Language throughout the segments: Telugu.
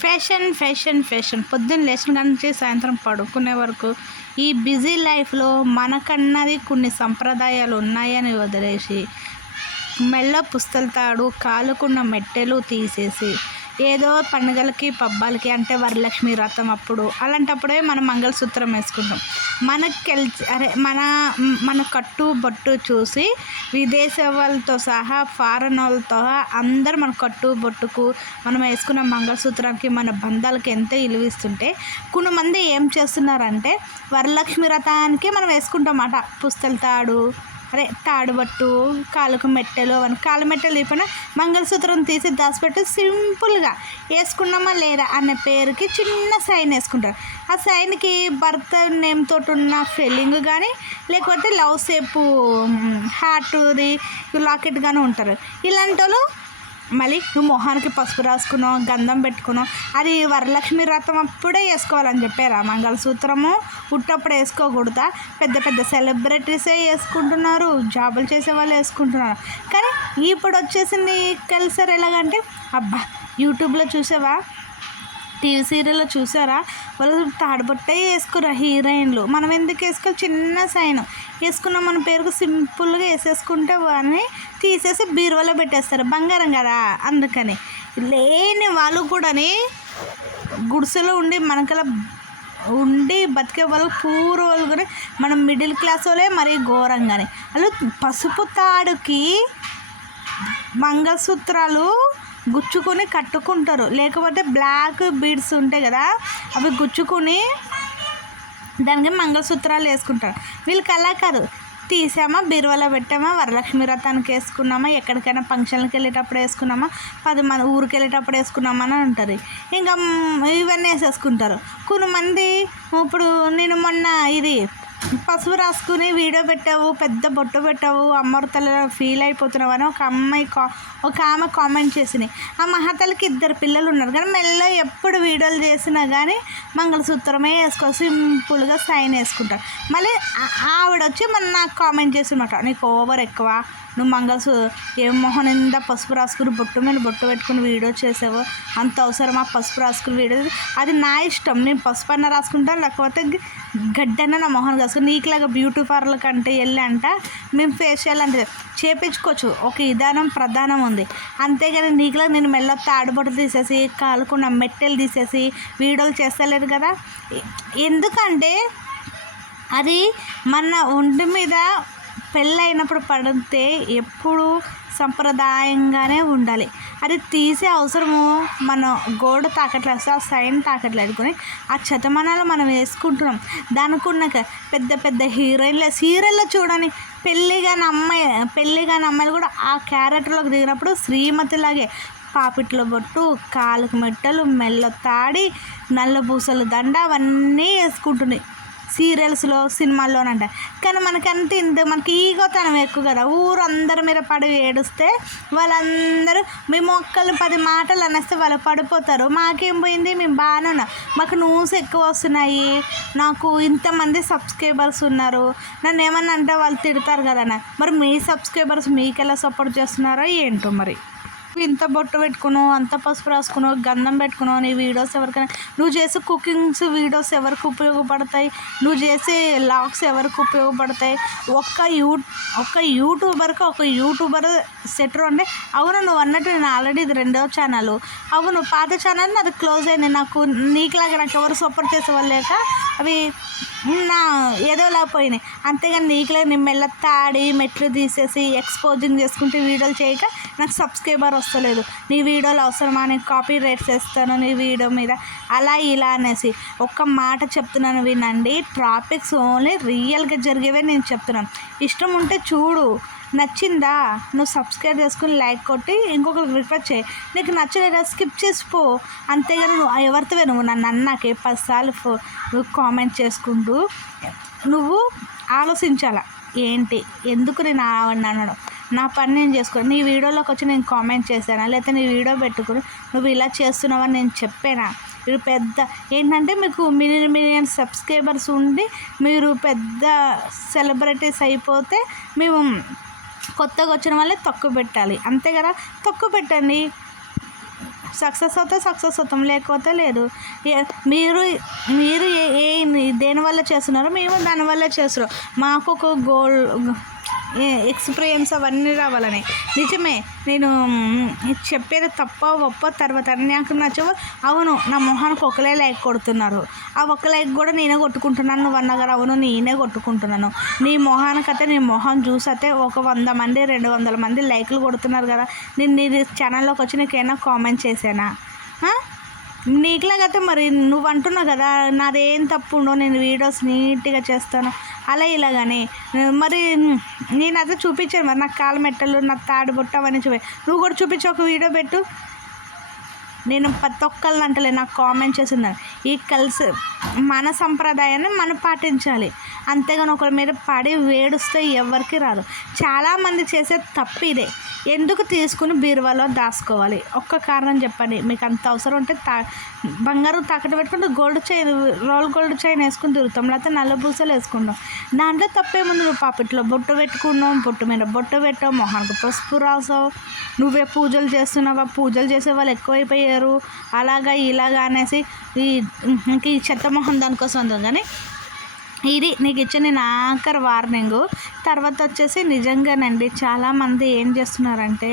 ఫ్యాషన్ ఫ్యాషన్ ఫ్యాషన్ పొద్దున్న లేచిన కాడ నుంచి సాయంత్రం పడుకునే వరకు ఈ బిజీ లైఫ్లో మనకన్నది కొన్ని సంప్రదాయాలు ఉన్నాయని వదిలేసి మెల్ల పుస్తల తాడు కాలుకున్న మెట్టెలు తీసేసి ఏదో పండుగలకి పబ్బాలకి అంటే వరలక్ష్మి వ్రతం అప్పుడు అలాంటప్పుడే మనం మంగళసూత్రం వేసుకుంటాం. మన కట్టు బొట్టు చూసి విదేశీ వాళ్ళతో సహా ఫారెన్ వాళ్ళతో అందరూ మన కట్టు బొట్టుకు మనం వేసుకున్న మంగళసూత్రానికి మన బంధాలకి ఎంత విలువిస్తుంటే కొంతమంది ఏం చేస్తున్నారంటే వరలక్ష్మి వ్రతానికి మనం వేసుకుంటాం అట పుస్తల తాడు తాడుబట్టు కాలుకు మెట్టెలు అవన్నీ కాలు మెట్టెలు లేకపోయినా మంగళసూత్రం తీసి దాచిపెట్టి సింపుల్గా వేసుకున్నామా లేదా అనే పేరుకి చిన్న సైన్ వేసుకుంటారు. ఆ సైన్కి భర్త నేమ్ తోటి ఉన్న ఫీలింగ్ కానీ లేకపోతే లవ్ షేపు హార్ట్ది లాకెట్ కానీ ఉంటారు. ఇలాంటి వాళ్ళు మళ్ళీ నువ్వు మొహానికి పసుపు రాసుకున్నావు గంధం పెట్టుకున్నావు అది వరలక్ష్మి వ్రతం అప్పుడే వేసుకోవాలని చెప్పారు. మంగళసూత్రము పుట్టప్పుడు వేసుకోకూడదా? పెద్ద పెద్ద సెలబ్రిటీసే వేసుకుంటున్నారు, జాబులు చేసే వాళ్ళు వేసుకుంటున్నారు. కానీ ఇప్పుడు వచ్చేసింది కల్చర్ ఎలాగంటే అబ్బా యూట్యూబ్లో చూసావా, టీవీ సీరియల్లో చూసారా, వాళ్ళు తాడుబొట్టే వేసుకురా హీరోయిన్లు. మనం ఎందుకు వేసుకోవాలి? చిన్న సైన్ వేసుకున్నాం మన పేరుకు సింపుల్గా వేసేసుకుంటే వాడిని తీసేసి బీరువాలో పెట్టేస్తారు, బంగారం కదా. అందుకని లేని వాళ్ళు కూడాని గుడిసెలో ఉండి మనకలా ఉండి బతికే వాళ్ళు పూర్వ వాళ్ళు కూడా మనం మిడిల్ క్లాస్ వాళ్ళే మరీ ఘోరంగానే వాళ్ళు పసుపు తాడుకి మంగళసూత్రాలు గుచ్చుకొని కట్టుకుంటారు. లేకపోతే బ్లాక్ బీడ్స్ ఉంటాయి కదా అవి గుచ్చుకొని దానికి మంగళసూత్రాలు వేసుకుంటారు. వీళ్ళకి అలా కాదు, తీసామా బీరువాలో పెట్టామా వరలక్ష్మి వ్రతానికి వేసుకున్నామా ఎక్కడికైనా ఫంక్షన్కి వెళ్ళేటప్పుడు వేసుకున్నామా 10 మంది ఊరికి వెళ్ళేటప్పుడు వేసుకున్నామా అని ఉంటుంది. ఇంకా ఇవన్నీ వేసేసుకుంటారు. కొంతమంది ఇప్పుడు నేను మొన్న ఇది పసుపు రాసుకుని వీడియో పెట్టావు పెద్ద బొట్టు పెట్టావు అమ్మవారి ఫీల్ అయిపోతున్నావు అని ఒక ఆమె కామెంట్ చేసింది. ఆ మహాతల్లికి 2 పిల్లలు ఉన్నారు కానీ మెల్ల ఎప్పుడు వీడియోలు చేసినా కానీ మంగళసూత్రమే వేసుకో సింపుల్గా సైన్ వేసుకుంటారు. మళ్ళీ ఆవిడ వచ్చి మన నాకు కామెంట్ చేసినమాట, నీకు ఓవర్ ఎక్కువ, నువ్వు ఏం మొహం నిండా పసుపు రాసుకుని బొట్టు మీద బొట్టు పెట్టుకుని వీడియో చేసావు, అంత అవసరమా పసుపు రాసుకుని వీడియో? అది నా ఇష్టం, నేను పసుపు అన్న రాసుకుంటాను లేకపోతే గడ్డన్న నా మొహం రాసుకుని నీకులాగా బ్యూటీ పార్లర్ కంటే వెళ్ళి అంట మేము ఫేషియల్ అంటే చేపించుకోవచ్చు, ఒక విధానం ప్రధానం ఉంది. అంతేగాని నీకులా నేను మెల్ల తాడుబొట్టు తీసేసి కాలుకున్న మెట్టెలు తీసేసి వీడియోలు చేస్తలేదు కదా. ఎందుకంటే అది మన ఒంటి మీద పెళ్ళైనప్పుడు పడితే ఎప్పుడు సంప్రదాయంగానే ఉండాలి. అది తీసే అవసరము మన గోడ తాకట్లేదు, ఆ సైన్ తాకట్లేదు కొని ఆ శతమానాలు మనం వేసుకుంటున్నాం. దానికి ఉన్న పెద్ద పెద్ద సీరియల్లో చూడని పెళ్ళిగాని అమ్మాయిలు కూడా ఆ క్యారెక్టర్లోకి దిగినప్పుడు శ్రీమతిలాగే పాపిట్లో బొట్టు కాలుకు మెట్టలు మెల్ల తాడి నల్ల పూసలు దండ అవన్నీ వేసుకుంటున్నాయి సీరియల్స్లో సినిమాల్లోనంట. కానీ మనకి ఈగోతనం ఎక్కువ కదా. ఊరందరి మీద పడి ఏడుస్తే వాళ్ళందరూ మేము ఒక్కళ్ళు 10 మాటలు అనేస్తే వాళ్ళు పడిపోతారు. మాకేం పోయింది, మేము బాగానే ఉన్నాం, మాకు న్యూస్ ఎక్కువ వస్తున్నాయి, నాకు ఇంతమంది సబ్స్క్రైబర్స్ ఉన్నారు, నన్ను ఏమన్నా అంటే వాళ్ళు తిడతారు కదా. మరి మీ సబ్స్క్రైబర్స్ మీకు ఎలా సపోర్ట్ చేస్తున్నారో ఏంటో. మరి ఇంత బొట్టు పెట్టుకున్నావు, అంత పసుపు రాసుకున్నావు, గంధం పెట్టుకున్నావు, నీ వీడియోస్ ఎవరికైనా నువ్వు చేసే కుకింగ్స్ వీడియోస్ ఎవరికి ఉపయోగపడతాయి, నువ్వు చేసే లాగ్స్ ఎవరికి ఉపయోగపడతాయి? ఒక యూట్యూబర్ సెటర్ ఉండే. అవును నువ్వు అన్నట్టు నేను ఆల్రెడీ ఇది 2వ ఛానల్. అవును పాత ఛానల్ అది క్లోజ్ అయింది. నీకులాగా నాకు ఎవరు సపోర్ట్ చేసేవాళ్ళు లేక అవి నా ఏదోలా పోయినాయి. అంతేగాని నీకులాగా నేను మెల్ల తాడి మెట్లు తీసేసి ఎక్స్పోజింగ్ చేసుకుంటే వీడియోలు చేయక నాకు సబ్స్క్రైబర్ వస్తలేదు. నీ వీడియోలు అవసరమా, నేను కాపీ రైట్స్ వేస్తాను నీ వీడియో మీద అలా ఇలా అనేసి. ఒక్క మాట చెప్తున్నాను వినండి, టాపిక్స్ ఓన్లీ రియల్గా జరిగేవే నేను చెప్తున్నాను. ఇష్టం ఉంటే చూడు, నచ్చిందా నువ్వు సబ్స్క్రైబ్ చేసుకుని లైక్ కొట్టి ఇంకొకరికి రిక్వెస్ట్ చేయి, నీకు నచ్చలేదా స్కిప్ చేసిపో. అంతేగాని నువ్వు ఎవరితో నువ్వు నన్ను అన్నాకే 10 సార్లు నువ్వు కామెంట్ చేసుకుంటూ నువ్వు ఆలోచించాలా ఏంటి ఎందుకు నేను అనడం. నా పని నేను చేసుకోను. నీ వీడియోలోకి వచ్చి నేను కామెంట్ చేశానా, లేకపోతే నీ వీడియో పెట్టుకుని నువ్వు ఇలా చేస్తున్నావని నేను చెప్పానా? మీరు పెద్ద ఏంటంటే మీకు మిలియన్ సబ్స్క్రైబర్స్ ఉండి మీరు పెద్ద సెలబ్రిటీస్ అయిపోతే మేము కొత్తగా వచ్చిన వాళ్ళే తక్కువ పెట్టాలి, అంతే కదా. తక్కువ పెట్టండి, సక్సెస్ అవుతాం, లేకపోతే లేదు. మీరు మీరు ఏ దేనివల్ల చేస్తున్నారో మేము దానివల్ల చేస్తున్నాం. మాకు ఒక గోల్ ఎక్స్పీరియన్స్ అవన్నీ రావాలని. నిజమే, నేను చెప్పేది తప్ప ఒప్ప తర్వాత నాకు నచ్చవు. అవును, నా మొహానికి ఒకలే లైక్ కొడుతున్నారు, ఆ ఒక్క లైక్ కూడా నేనే కొట్టుకుంటున్నాను. నువ్వు అన్నగారు అవును, నేనే కొట్టుకుంటున్నాను. నీ మొహానికైతే నీ మొహం చూసైతే ఒక 100 మంది 200 మంది లైక్లు కొడుతున్నారు కదా. నేను నీ ఛానల్లోకి వచ్చి నీకేమైనా కామెంట్ చేశానా? నీకులాగైతే మరి నువ్వు అంటున్నావు కదా నాదేం తప్పు ఉండో, నేను వీడియోస్ నీట్గా చేస్తాను అలా ఇలాగని. మరి నేనైతే చూపించాను, మరి నాకు కాలు మెట్టలు, నా తాడు బొట్ట అవన్నీ నువ్వు కూడా చూపించి ఒక వీడియో పెట్టు. నేను ప్రతి ఒక్కళ్ళని అంటలే, నాకు కామెంట్ చేస్తున్నాను. ఈ కలిసి మన సంప్రదాయాన్ని మనం పాటించాలి, అంతేగాని ఒకరి మీద పడి వేడుస్తే ఎవరికి రాదు. చాలామంది చేసే తప్పు ఇదే. ఎందుకు తీసుకుని బీరువాలో దాచుకోవాలి? ఒక్క కారణం చెప్పండి. మీకు అంత అవసరం ఉంటే బంగారం తాకట్టు పెట్టుకుంటే gold chain, roll gold chain వేసుకుని తిరుగుతాం, లేకపోతే నల్ల పూసలు వేసుకుంటాం. దాంట్లో తప్పేముంది? నువ్వు పాపిట్లో బొట్టు పెట్టుకున్నావు, బొట్టు మీద బొట్టు పెట్టావు, మొహానికి పసుపు రాసావు, నువ్వే పూజలు చేస్తున్నావా? పూజలు చేసే వాళ్ళు ఎక్కువైపోయారు. అలాగా ఇలాగా అనేసి ఈ చెత్త మొహం దానికోసం ఉంది. కానీ ఇది నీకు ఇచ్చిన ఆఖరి వార్నింగు. తర్వాత వచ్చేసి నిజంగానండి చాలామంది ఏం చేస్తున్నారంటే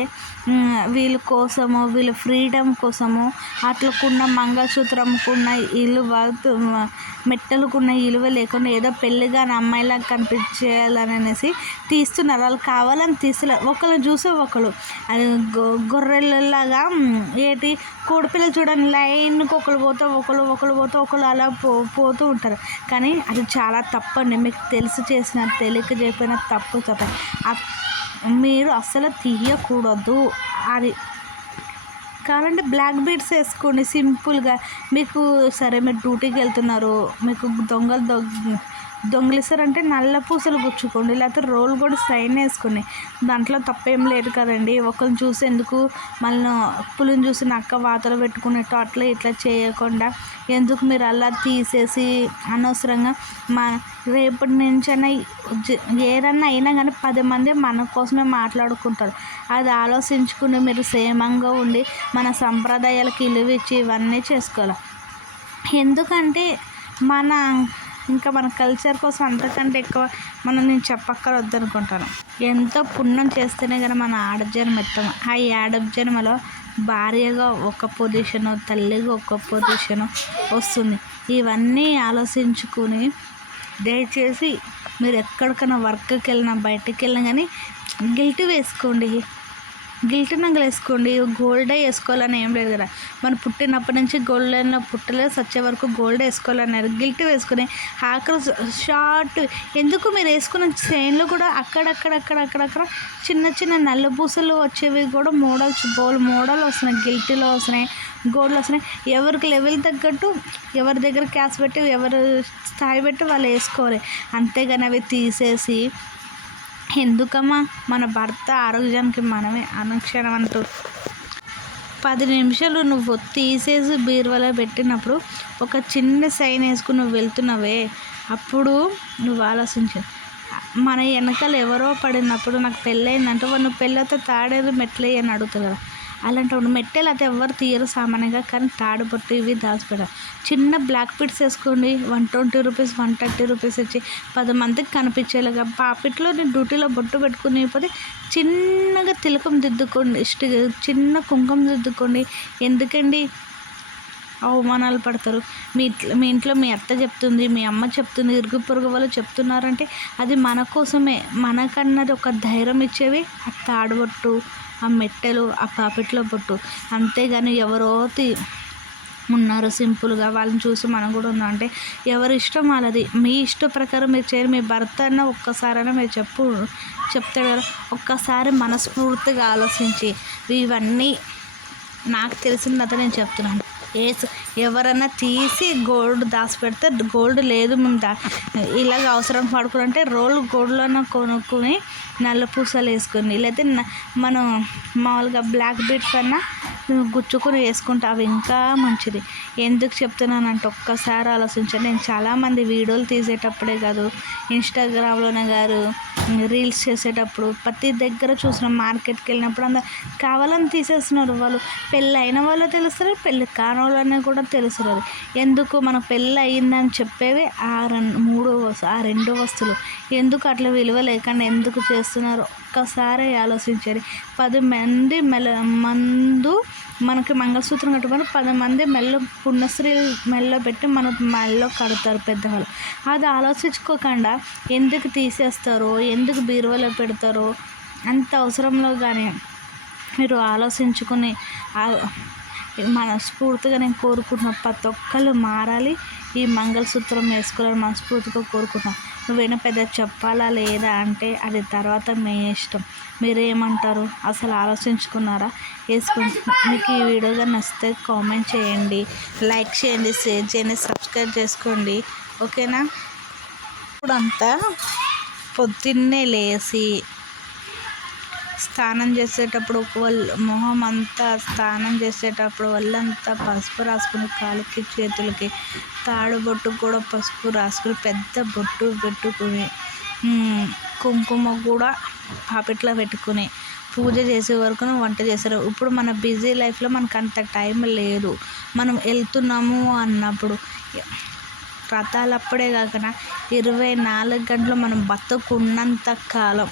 వీళ్ళ కోసము, వీళ్ళ ఫ్రీడమ్ కోసము అట్లకున్న మంగళసూత్రంకున్న ఇలువ, మెట్టలకున్న ఇలువ లేకుండా ఏదో పెళ్ళిగా అమ్మాయిలాగా కనిపించేయాలనేసి తీస్తున్నారు. వాళ్ళు కావాలని తీస్తున్నారు. ఒకళ్ళు చూసే ఒకళ్ళు అది గొర్రెలలాగా ఏంటి కోడిపిల్లలు చూడండి, లైన్కి ఒకళ్ళు పోతే ఒకళ్ళు అలా పోతూ ఉంటారు. కానీ అది చాలా తప్పండి. మీకు తెలిసి చేసిన తెలియక చెప్పిన తప్పు. మీరు అస్సలు తీయకూడదు. అది కావాలంటే బ్లాక్ బీడ్స్ వేసుకోండి సింపుల్గా. మీకు సరే మీరు డ్యూటీకి వెళ్తున్నారు, మీకు దొంగిలిస్తారంటే నల్ల పూసలు గుచ్చుకోండి, లేకపోతే రోల్ కూడా సైన్ వేసుకోండి. దాంట్లో తప్పేం లేదు కదండి. ఒకరిని చూసి ఎందుకు మళ్ళీ పులిని చూసి నక్క వాతలు పెట్టుకునేట్టు అట్లా ఇట్లా చేయకుండా ఎందుకు మీరు అలా తీసేసి అనవసరంగా రేపటి నుంచైనా ఏదన్నా అయినా కానీ 10 మంది మన కోసమే మాట్లాడుకుంటారు. అది ఆలోచించుకుని మీరు క్షేమంగా ఉండి మన సంప్రదాయాలకు విలువ ఇచ్చి ఇవన్నీ చేసుకోవాలి. ఎందుకంటే మన కల్చర్ కోసం అంతకంటే ఎక్కువ నేను చెప్పక్కర్వద్దు అనుకుంటాను. ఎంతో పుణ్యం చేస్తేనే కానీ మన ఆడజన్మ ఎత్తాము. ఆ ఆడజన్మలో భార్యగా ఒక పొజిషను, తల్లిగా ఒక పొజిషను వస్తుంది. ఇవన్నీ ఆలోచించుకుని దయచేసి మీరు ఎక్కడికైనా వర్క్కి వెళ్ళినా బయటకు వెళ్ళినా కానీ గిల్ట్ వేసుకోండి, గిల్ట్ నగలు వేసుకోండి. గోల్డే వేసుకోవాలని ఏం లేదు కదా. మనం పుట్టినప్పటి నుంచి గోల్డ్ పుట్టలేదు, సచ్చే వరకు గోల్డ్ వేసుకోవాలన్నారు. గిల్ట్ వేసుకుని ఆఖరు షార్ట్ ఎందుకు మీరు వేసుకున్న చైన్లు కూడా అక్కడక్కడ చిన్న నల్ల పూసలు వచ్చేవి కూడా మోడల్ వస్తున్నాయి, గిల్ట్లో వస్తున్నాయి, గోల్డ్లో వస్తున్నాయి. ఎవరికి లెవెల్ తగ్గట్టు ఎవరి దగ్గర క్యాష్ పెట్టి ఎవరు స్థాయి పెట్టి వాళ్ళు వేసుకోవాలి. అంతేగాని అవి తీసేసి ఎందుకమ్మా మన భర్త ఆరోగ్యానికి మనమే అనుక్షణం అంటూ 10 నిమిషాలు నువ్వు తీసేసి బీరువాలో పెట్టినప్పుడు ఒక చిన్న సైన్ వేసుకుని నువ్వు వెళ్తున్నావే, అప్పుడు నువ్వు ఆలోచించు. మన వెనకాల ఎవరో పడినప్పుడు నాకు పెళ్ళయిందంటే నువ్వు పెళ్ళతో తాడేది మెట్లే అని అడుగుతారు. అలాంటి మెట్టెలు అయితే ఎవరు తీయరు సామాన్యంగా. కానీ తాడుబొట్టు ఇవి దాచిపెట్టారు. చిన్న బ్లాక్ పిట్స్ వేసుకోండి, 120 రూపీస్ 130 రూపీస్ ఇచ్చి 10 మందికి కనిపించేలాగా. పాపిట్లో నేను డ్యూటీలో బొట్టు పెట్టుకుని పోతే చిన్నగా తిలకం దిద్దుకోండి, చిన్న కుంకుమ దిద్దుకోండి. ఎందుకండి అవమానాలు పడతారు? మీ ఇంట్లో మీ అత్త చెప్తుంది, మీ అమ్మ చెప్తుంది, ఇరుగు పొరుగు వాళ్ళు చెప్తున్నారంటే అది మన కోసమే. మనకన్నది ఒక ధైర్యం ఇచ్చేవి ఆ తాడుబొట్టు, ఆ మెట్టెలు, ఆ పాపిట్లో బొట్టు. అంతేగాని ఎవరో ఉన్నారు సింపుల్గా వాళ్ళని చూసి మనం కూడా ఉందా అంటే ఎవరి ఇష్టం వాళ్ళది. మీ ఇష్ట ప్రకారం మీరు చేయరు. మీ భర్త అన్న ఒక్కసారైనా మీరు చెప్తాడు కదా. ఒక్కసారి మనస్ఫూర్తిగా ఆలోచించి ఇవన్నీ నాకు తెలిసినంత నేను చెప్తున్నాను. ఎవరన్నా తీసి గోల్డ్ దాచిపెడితే గోల్డ్ లేదు మేము ఇలాగ అవసరం పడుకుంటే రోల్ గోల్డ్లో కొనుక్కొని నల్ల పూసలు వేసుకొని, లేకపోతే మనం మామూలుగా బ్లాక్ బీడ్స్ అన్నా గుచ్చుకొని వేసుకుంటే అవి ఇంకా మంచిది. ఎందుకు చెప్తున్నానంటే ఒక్కసారి ఆలోచించండి. నేను చాలామంది వీడియోలు తీసేటప్పుడే కాదు, ఇన్స్టాగ్రామ్లోనే గారు రీల్స్ చేసేటప్పుడు ప్రతి దగ్గర చూసిన మార్కెట్కి వెళ్ళినప్పుడు అందరు కావాలని తీసేస్తున్నారు. వాళ్ళు పెళ్ళి అయిన వాళ్ళు తెలుస్తారు, పెళ్ళి కాని వాళ్ళని కూడా తెలుస్తున్నారు. ఎందుకు మనకు పెళ్ళి అయ్యిందని చెప్పేవి ఆ రెండు వస్తువులు ఎందుకు అట్లా విలువ లేకుండా ఎందుకు చేస్తున్నారు ఒక్కసారి ఆలోచించండి. 10 మంది మందు మనకి మంగళసూత్రం కట్టుకొని 10 మంది పుణ్యశ్రీ మెల్లో పెట్టి మన మెల్లో కడతారు పెద్దవాళ్ళు. అది ఆలోచించుకోకుండా ఎందుకు తీసేస్తారో, ఎందుకు బీరువాలో పెడతారో అంత అవసరంలో కానీ మీరు ఆలోచించుకుని మనస్ఫూర్తిగా నేను కోరుకుంటున్నాను ప్రతి ఒక్కళ్ళు మారాలి, ఈ మంగళసూత్రం వేసుకోవాలని మనస్ఫూర్తిగా కోరుకుంటున్నాను. నువ్వేనా పెద్ద చెప్పాలా లేదా అంటే అది తర్వాత మీ ఇష్టం. మీరేమంటారు అసలు ఆలోచించుకున్నారా? మీకు ఈ వీడియోగా నచ్చితే కామెంట్ చేయండి, లైక్ చేయండి, షేర్ చేయండి, సబ్స్క్రైబ్ చేసుకోండి. ఓకేనా? ఇప్పుడంతా పొద్దున్నే లేచి స్నానం చేసేటప్పుడు మొహం అంతా స్నానం చేసేటప్పుడు ఒళ్ళంతా పసుపు రాసుకుని కాళ్ళకి చేతులకి తాడుబొట్టు కూడా పసుపు రాసుకుని పెద్ద బొట్టు పెట్టుకుని కుంకుమ కూడా పాపిట్లో పెట్టుకుని పూజ చేసే వరకు వంట చేస్తారు. ఇప్పుడు మన బిజీ లైఫ్లో మనకు అంత టైం లేదు. మనం వెళ్తున్నాము అన్నప్పుడు వ్రతాలు అప్పుడే కాకుండా 24 గంటలు మనం బతుకున్నంత కాలం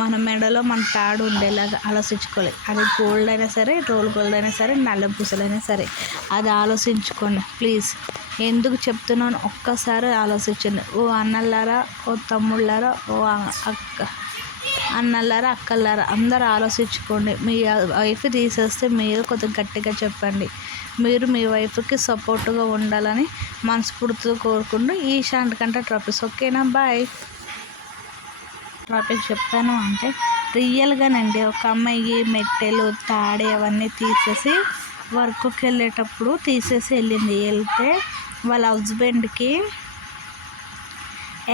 మన మెడలో మన తాడు ఉండేలాగా ఆలోచించుకోవాలి. అది గోల్డ్ అయినా సరే, రోల్ గోల్డ్ అయినా సరే, నల్ల పూసలైనా సరే, అది ఆలోచించుకోండి ప్లీజ్. ఎందుకు చెప్తున్నాను ఒక్కసారి ఆలోచించండి. ఓ అన్నలారా, ఓ తమ్ముళ్ళారా, ఓ అన్నలారా, అక్కలారా అందరూ ఆలోచించుకోండి. మీ వైఫ్ తీసేస్తే మీరు కొద్దిగా గట్టిగా చెప్పండి. మీరు మీ వైఫ్కి సపోర్ట్గా ఉండాలని మనస్ఫూర్తిగా కోరుకుంటూ ఈ శాంతికంట ట్రాఫిక్స్. ఓకేనా? బాయ్. టాపిక్ చెప్తాను అంటే రియల్గానండి ఒక అమ్మాయి మెట్టెలు తాడే అవన్నీ తీసేసి వర్క్కి వెళ్ళేటప్పుడు తీసేసి వెళ్తే వాళ్ళ హస్బెండ్కి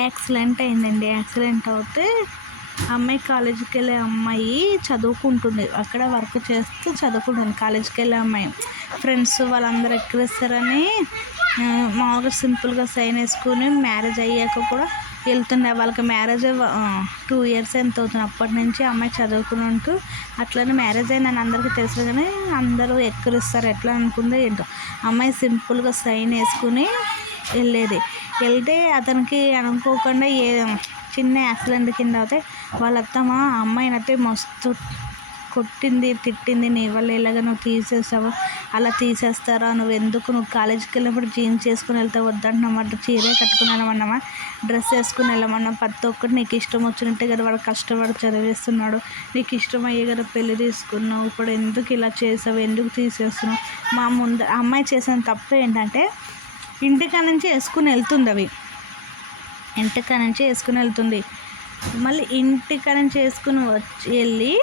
యాక్సిడెంట్ అయిందండి. యాక్సిడెంట్ అవుతే అమ్మాయి కాలేజీకి వెళ్ళే అమ్మాయి చదువుకుంటుంది, అక్కడ వర్క్ చేస్తూ చదువుకుంటుంది. కాలేజీకి వెళ్ళే అమ్మాయి ఫ్రెండ్స్ వాళ్ళందరూ ఎక్కిరిస్తారని మామూలుగా సింపుల్గా సైన్ వేసుకుని మ్యారేజ్ అయ్యాక కూడా వెళ్తుండే. వాళ్ళకి మ్యారేజ్ 2 years ఎంత అవుతుంది. అప్పటి నుంచి అమ్మాయి చదువుకుని ఉంటూ అట్లనే మ్యారేజ్ అయిందని అందరికీ తెలుసు కానీ అందరూ ఎక్కిరిస్తారు ఎట్లా అనుకుందో ఏంటో. అమ్మాయి సింపుల్గా సైన్ వేసుకుని వెళ్తే అతనికి అనుకోకుండా చిన్న యాక్సిడెంట్ కింద అవుతే వాళ్ళ అత్తమ్మ అమ్మాయిని అయితే మస్తు కొట్టింది, తిట్టింది. నీ వల్ల ఇలాగ నువ్వు తీసేసావు, అలా తీసేస్తారా, నువ్వు కాలేజీకి వెళ్ళినప్పుడు జీన్స్ వేసుకుని వెళ్తావు, వద్దంటున్నామా, చీరే కట్టుకుని వెళ్ళమన్నామా, డ్రెస్ వేసుకుని వెళ్ళమన్నా, ప్రతి ఒక్కటి నీకు ఇష్టం వచ్చినట్టే కదా వాడు కష్టపడి చదివిస్తున్నాడు, నీకు ఇష్టమయ్యే కదా పెళ్లి తీసుకున్నావు, ఇప్పుడు ఎందుకు ఇలా చేసావు, ఎందుకు తీసేస్తున్నావు. మా ముందు అమ్మాయి చేసిన తప్పు ఏంటంటే ఇంటికాడ నుంచి వేసుకుని వెళ్తుంది, ఇంటికాడ నుంచి వేసుకుని వెళ్తుంది. మళ్ళీ ఇంటికాడ నుంచి వేసుకుని వెళ్ళి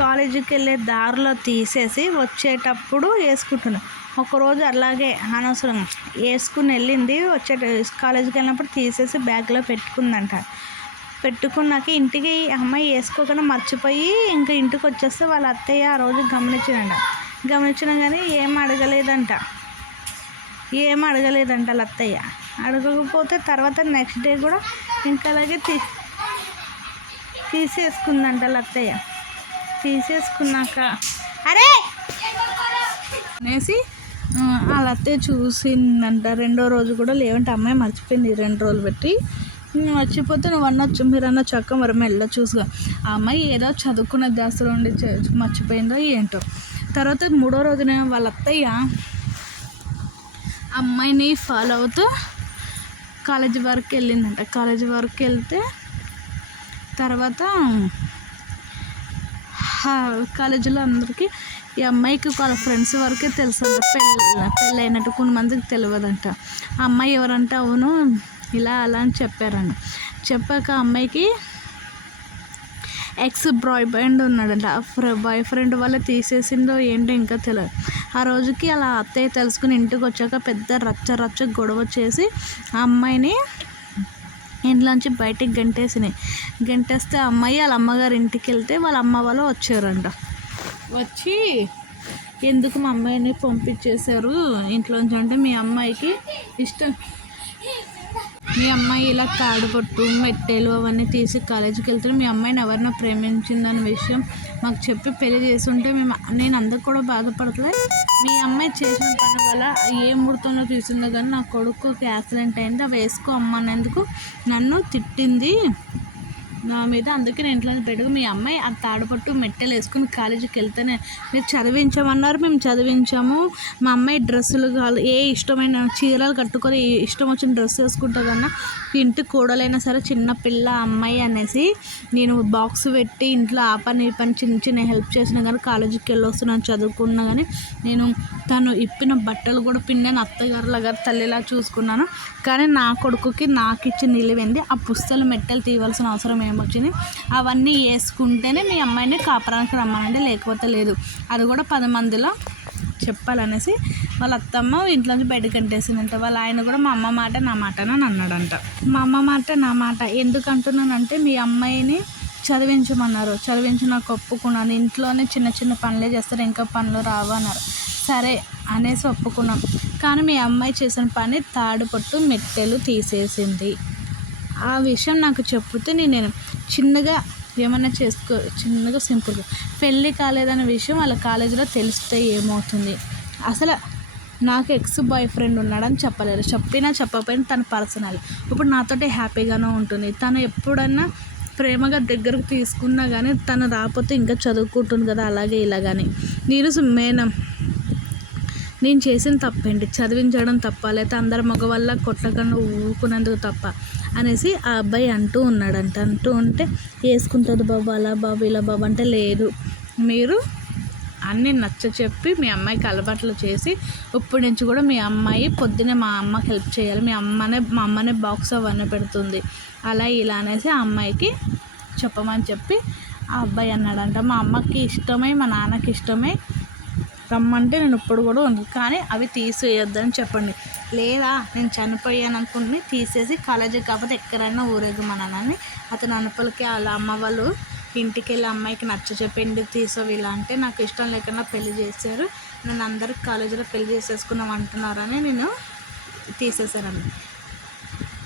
కాలేజీకి వెళ్ళే దారిలో తీసేసి వచ్చేటప్పుడు వేసుకుంటున్నాను. ఒకరోజు అలాగే అనవసరం వేసుకుని వెళ్ళింది, కాలేజీకి వెళ్ళినప్పుడు తీసేసి బ్యాగ్లో పెట్టుకుందంట. పెట్టుకున్నాక ఇంటికి అమ్మాయి వేసుకోకుండా మర్చిపోయి ఇంకా ఇంటికి వచ్చేస్తే వాళ్ళ అత్తయ్య ఆ రోజు గమనించినా కానీ ఏం అడగలేదంట వాళ్ళ అత్తయ్య. అడగకపోతే తర్వాత నెక్స్ట్ డే కూడా ఇంకా అలాగే తీసేసుకుందంట వాళ్ళ అత్తయ్య. తీసేసుకున్నాక అనేసి వాళ్ళ అత్తయ్య చూసిందంట. 2వ రోజు కూడా లేవంటే అమ్మాయి మర్చిపోయింది. 2 రోజులు పెట్టి మర్చిపోతే మీరు అనొచ్చు అక్క మరి మెల్ల చూసుకో. ఆ అమ్మాయి ఏదో చదువుకున్న దాసులో ఉండి మర్చిపోయిందో ఏంటో. తర్వాత 3వ రోజున వాళ్ళ అత్తయ్య అమ్మాయిని ఫాలో అవుతూ కాలేజీ వరకు వెళ్ళిందంట. కాలేజీ వరకు వెళ్తే తర్వాత కాలేజీలో అందరికీ ఈ అమ్మాయికి వాళ్ళ ఫ్రెండ్స్ వరకే తెలుసు అంట పెళ్ళి అయినట్టు, కొన్ని మందికి తెలియదంట. ఆ అమ్మాయి ఎవరంటే అవును ఇలా అలా అని చెప్పారంట. చెప్పాక అమ్మాయికి ఎక్స్ బాయ్ ఫ్రెండ్ ఉన్నాడంట. బాయ్ ఫ్రెండ్ వల్ల తీసేసిందో ఏంటో ఇంకా తెలియదు. ఆ రోజుకి అలా అత్తయ్య తెలుసుకుని ఇంటికి వచ్చాక పెద్ద రచ్చ గొడవ చేసి ఆ అమ్మాయిని ఇంట్లోంచి బయటికి గంటేస్తే అమ్మాయి వాళ్ళ అమ్మగారి ఇంటికి వెళ్తే వాళ్ళ అమ్మ వాళ్ళు వచ్చారంట. వచ్చి ఎందుకు మా అమ్మాయిని పంపించేశారు ఇంట్లోంచి అంటే మీ అమ్మాయికి మీ అమ్మాయి ఇలా తాడుపట్టు మెట్టెలు అవన్నీ తీసి కాలేజీకి వెళ్తే మీ అమ్మాయిని ఎవరినో ప్రేమించిందనే విషయం మాకు చెప్పి పెళ్లి చేస్తుంటే నేను అందరు కూడా బాధపడతలే. మీ అమ్మాయి చేసిన పని వల్ల ఏ ముహూర్తంలో తీసిందో కానీ నా కొడుకుకి యాక్సిడెంట్ అయింది, అవి వేసుకో అమ్మనేందుకు నన్ను తిట్టింది నా మీద. అందుకే నేను ఇంట్లో పెట్టుకు మీ అమ్మాయి ఆ తాడుపట్టు మెట్టెలు వేసుకుని కాలేజీకి వెళ్తేనే మీరు చదివించమన్నారు, మేము చదివించాము. మా అమ్మాయి డ్రెస్సులు ఏ ఇష్టమైన చీరలు కట్టుకొని ఇష్టం వచ్చిన డ్రెస్ వేసుకుంటుందన్నా ఇంటి కూడలైనా సరే చిన్న పిల్ల అమ్మాయి అనేసి నేను బాక్స్ పెట్టి ఇంట్లో ఆ పని ఈ పని చిన్న చిన్న హెల్ప్ చేసినా కానీ కాలేజీకి వెళ్ళొస్తున్నాను చదువుకున్నా కానీ నేను తను ఇప్పిన బట్టలు కూడా పిండాను, అత్తగారులాగా తల్లిలా చూసుకున్నాను. కానీ నా కొడుకుకి నాకు ఇచ్చిన నిలువైంది. ఆ పుస్తలు మెట్టెలు తీయవలసిన అవసరం ఏమొచ్చింది? అవన్నీ వేసుకుంటేనే మీ అమ్మాయిని కాపురానికి రమ్మనండి, లేకపోతే లేదు. అది కూడా 10 మందిలో చెప్పాలనేసి వాళ్ళ అత్తమ్మ ఇంట్లో నుంచి బయటకు అంటేసిందంట. వాళ్ళ ఆయన కూడా మా అమ్మ మాట నా మాట అని అన్నాడంట. మా అమ్మ మాట నా మాట ఎందుకు అంటున్నానంటే మీ అమ్మాయిని చదివించమన్నారు, చదివించి నాకు ఒప్పుకున్నాను. ఇంట్లోనే చిన్న చిన్న పనులే చేస్తారు, ఇంకా పనులు రావు అన్నారు. సరే అనేసి ఒప్పుకున్నాం. కానీ మీ అమ్మాయి చేసిన పని తాడుపట్టు మెట్టెలు తీసేసింది. ఆ విషయం నాకు చెప్తే నేను చిన్నగా ఏమన్నా చిన్నగా సింపుల్గా పెళ్ళి కాలేదనే విషయం వాళ్ళ కాలేజీలో తెలిస్తే ఏమవుతుంది? అసలు నాకు ఎక్స్ బాయ్ ఫ్రెండ్ ఉన్నాడని చెప్పలేరు, చెప్పకపోయినా తన పర్సనల్. ఇప్పుడు నాతోటి హ్యాపీగానే ఉంటుంది. తను ఎప్పుడన్నా ప్రేమగా దగ్గరకు తీసుకున్నా కానీ తను రాకపోతే ఇంకా చదువుకుంటుంది కదా అలాగే ఇలాగని. నేను చేసిన తప్పేంటి? చదివించడం తప్ప, లేకపోతే అందరి మగవాళ్ళ కొట్టకుండా ఊరుకునేందుకు తప్ప అనేసి ఆ అబ్బాయి అంటూ ఉన్నాడంట. అంటూ ఉంటే వేసుకుంటుంది బాబు అలా బాబు ఇలా బాబు అంటే లేదు, మీరు అన్నీ నచ్చ చెప్పి మీ అమ్మాయికి అలవాట్లు చేసి ఇప్పటి నుంచి కూడా మీ అమ్మాయి పొద్దున్నే మా అమ్మకి హెల్ప్ చేయాలి, మా అమ్మనే బాక్స్ అవన్నీ పెడుతుంది అలా ఇలా అనేసి ఆ అమ్మాయికి చెప్పమని చెప్పి ఆ అబ్బాయి అన్నాడంట. మా అమ్మకి ఇష్టమై మా నాన్నకి ఇష్టమై రమ్మంటే నేను ఇప్పుడు కూడా ఉంది, కానీ అవి తీసేయొద్దని చెప్పండి. లేదా నేను చనిపోయాను అనుకుని తీసేసి కాలేజీకి కాకపోతే ఎక్కడైనా ఊరేగమన్నానని అతను అనుపలకి వాళ్ళ అమ్మ వాళ్ళు ఇంటికి వెళ్ళి అమ్మాయికి నచ్చ చెప్పి ఎందుకు తీసావు ఇలా అంటే నాకు ఇష్టం లేకుండా పెళ్లి చేశారు, నన్ను అందరికి కాలేజీలో పెళ్లి చేసేసుకున్నాం అంటున్నారని నేను తీసేశారని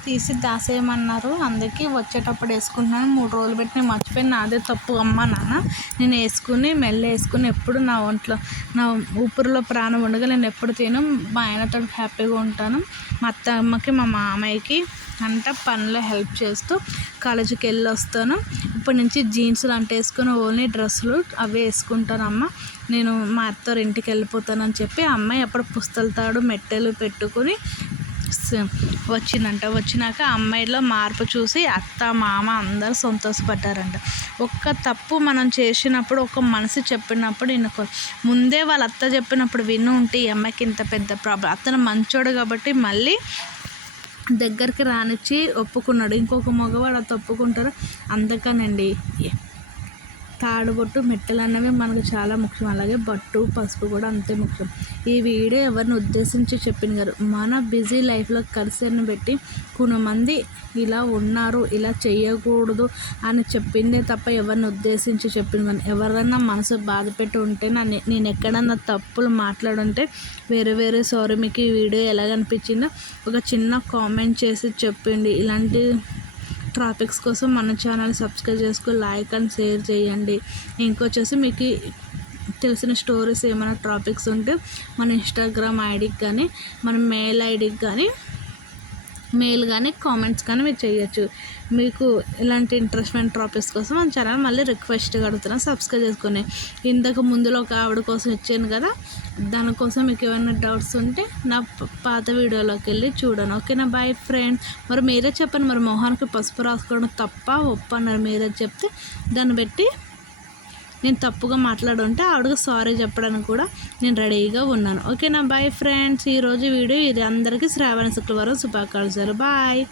తీసి దాసేయమన్నారు. అందుకే వచ్చేటప్పుడు వేసుకుంటున్నాను. 3 రోజులు పెట్టి నేను మర్చిపోయి నాదే తప్పు అమ్మ నాన్న, నేను వేసుకుని మెల్ల వేసుకుని ఎప్పుడు నా ఒంట్లో నా ఊపిరిలో ప్రాణం ఉండగా నేను ఎప్పుడు తిను మా ఆయనతో హ్యాపీగా ఉంటాను. మా అత్తమ్మకి మా మామయ్యకి అంట పనిలో హెల్ప్ చేస్తూ కాలేజీకి వెళ్ళి వస్తాను. ఇప్పటి నుంచి జీన్సులు అంటే వేసుకొని ఓన్లీ డ్రెస్సులు అవే వేసుకుంటానమ్మ, నేను మా అత్తవారి ఇంటికి వెళ్ళిపోతానని చెప్పి అమ్మాయి అప్పుడు పుస్తలతాడు మెట్టెలు పెట్టుకుని వచ్చిందంట. వచ్చినాక అమ్మాయిలో మార్పు చూసి అత్త మామ అందరూ సంతోషపడ్డారంట. ఒక్క తప్పు మనం చేసినప్పుడు ఒక మనసు చెప్పినప్పుడు ముందే వాళ్ళ అత్త చెప్పినప్పుడు విను ఉంటే ఈ అమ్మాయికి ఇంత పెద్ద ప్రాబ్లం. అతను మంచోడు కాబట్టి మళ్ళీ దగ్గరికి రానిచ్చి ఒప్పుకున్నాడు. ఇంకొక మగవాడు అత ఒప్పుకుంటారు. అందుకనండి తాడుబొట్టు మెట్టెలు అన్నవి మనకు చాలా ముఖ్యం. అలాగే బొట్టు పసుపు కూడా అంతే ముఖ్యం. ఈ వీడియో ఎవరిని ఉద్దేశించి చెప్పింది గారు మన బిజీ లైఫ్లో కరిసెను పెట్టి కొంతమంది ఇలా ఉన్నారు ఇలా చేయకూడదు అని చెప్పిందే తప్ప ఎవరిని ఉద్దేశించి చెప్పింది కానీ ఎవరైనా మనసు బాధ పెట్టి ఉంటే నేను ఎక్కడన్నా తప్పులు మాట్లాడుంటే వేరే సారీ మీకు ఈ వీడియో ఎలాగనిపించిందో ఒక చిన్న కామెంట్ చేసి చెప్పండి. ఇలాంటి టాపిక్స్ కోసం మన ఛానల్ సబ్స్క్రైబ్ చేసుకొని లైక్ అండ్ షేర్ చేయండి. ఇంకొచ్చేసి మీకు తెలిసిన స్టోరీస్ ఏమైనా టాపిక్స్ ఉంటే మన ఇన్స్టాగ్రామ్ ఐడికి కానీ మన మెయిల్ ఐడికి కానీ కామెంట్స్ కానీ మీరు చేయొచ్చు. మీకు ఇలాంటి ఇంట్రెస్ట్మెంట్ టాపిక్స్ కోసం మన ఛానల్ మళ్ళీ రిక్వెస్ట్గా అడుగుతున్నాను, సబ్స్క్రైబ్ చేసుకొని. ఇంతకు ముందులో ఒక ఆవిడ కోసం ఇచ్చాను కదా, దానికోసం మీకు ఏమైనా డౌట్స్ ఉంటే నా పాత వీడియోలోకి వెళ్ళి చూడండి. ఓకేనా? Boy friend. మరి మీరే చెప్పండి, మరి మొహానికి పసుపు రాసుకోవడం తప్ప ఒప్ప అన్నారు, మీరే చెప్తే దాన్ని బట్టి నేను తప్పుగా మాట్లాడుంటే ఆవిడకి సారీ చెప్పడానికి కూడా నేను రెడీగా ఉన్నాను. ఓకేనా? Bye friends. ఈరోజు వీడియో ఇది అందరికీ శ్రావణ శుక్రవారం శుభాకాంక్షలు. బాయ్.